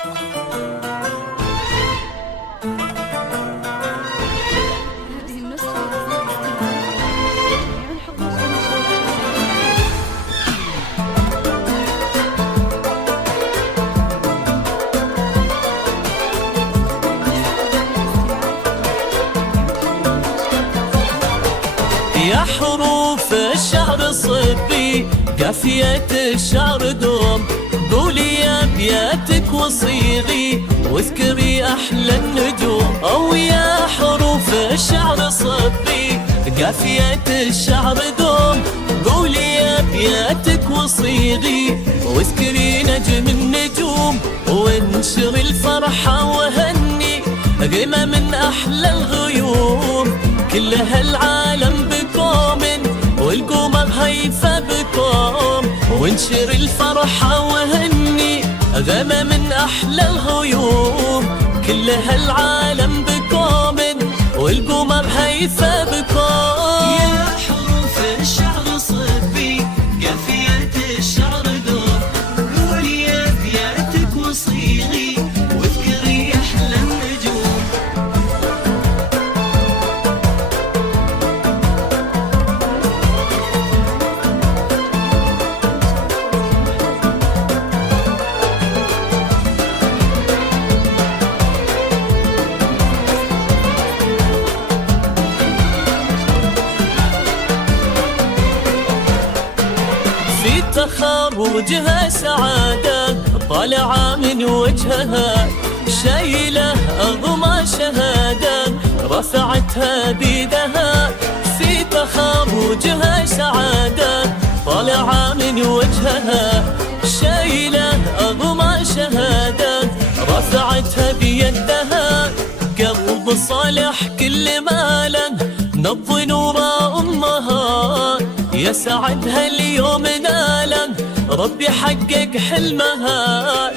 يا حروف الشعر صبي قافية الشعر دوم، قولي يا ابياتك وصيغي واذكري احلى النجوم. او يا حروف الشعر صبي قافية الشعر دوم، قولي يا ابياتك وصيغي واذكري نجم النجوم. وانشري الفرحة وهني غيمة من احلى الغيوم، كل هالعالم بكم والقمر هيفا بكم. وانشر الفرحة وهني غيمة من أحلى الغيوم، كل هالعالم بكم والقمر هيفا بكم. يا حروف الشعر صبي قافية الشعر دوم، قولي يا ابياتك وصيغي واذكري أحلى النجوم. في تخرجها سعادة طالعة من وجهها، شايلة أغمى شهادة رفعتها بيدها. في تخرجها سعادة طالعة من وجهها، شايلة أغمى شهادة رفعتها بيدها. قلب صالح كل ماله نبض نور أمها، يسعدها اليوم نالا ربي حقق حلمها.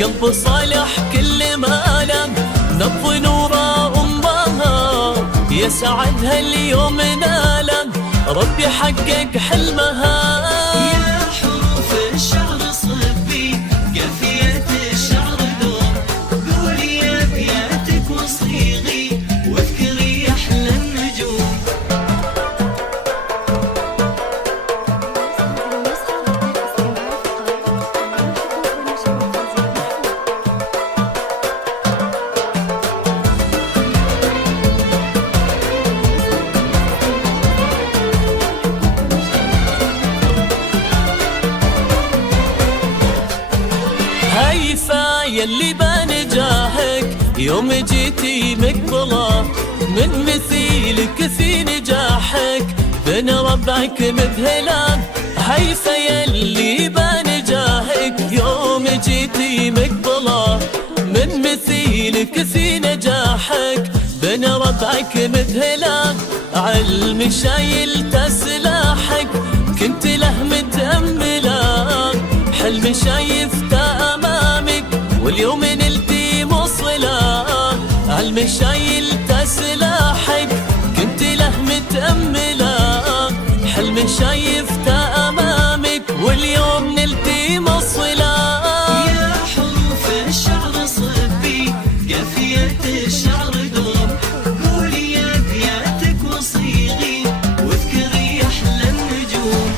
قلب صالح كل مالا نبض نور أمها، يسعدها اليوم نالا ربي حقق حلمها. يا حروف الشعر صبي قافية الشعر دوم، قولي يا ابياتك وصيغي واذكري أحلى النجوم. هيفا يلي بنجاحك يوم جيتي مقبلة، من مثيلك في نجاحك بين ربعك مذهلة. هيفا يلي بنجاحك يوم جيتي مقبلة، من مثيلك في نجاحك بين ربعك مذهلة. علم شايل سلاحك كنت له متأملة، حلم شايفته أمامك واليوم نلتي مصلة. علم شايلته سلاحك كنت له متأملة، حلم شايفته أمامك واليوم نلتي مصلة. يا حروف الشعر صبي قافية الشعر دوم، قولي يا ابياتك وصيغي واذكري أحلى النجوم.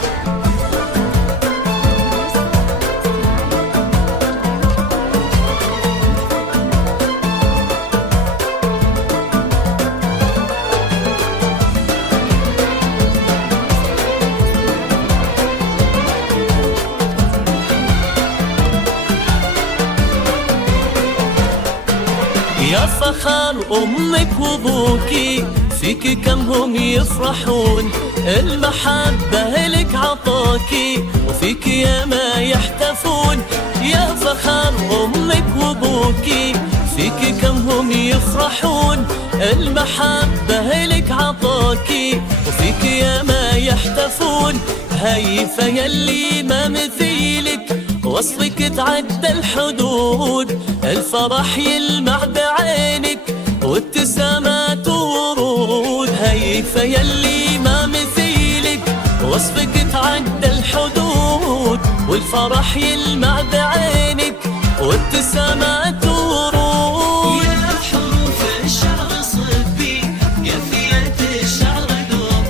يا فخر أمك وأبوكي فيك كم هم يفرحون، المحبة لك عطاكي وفيك يا ما يحتفون. يا فخر أمك وأبوكي فيك كم هم يفرحون، المحبة لك عطاكي وفيك يا ما يحتفون. هيفا يلي ما مثيلك وصفك تعدى الحدود، الفرح يلمع بعينك وابتسامات ورود. هيفا يلي ما مثيلك وصفك تعدى الحدود، والفرح يلمع بعينك وابتسامات ورود. يا حروف الشعر صبي قافية الشعر دوم،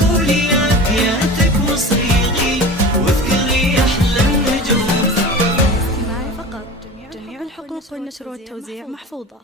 قولي أبياتك وصيغي واذكري أحلى النجوم. معي فقط، جميع الحقوق والنشر والتوزيع محفوظة.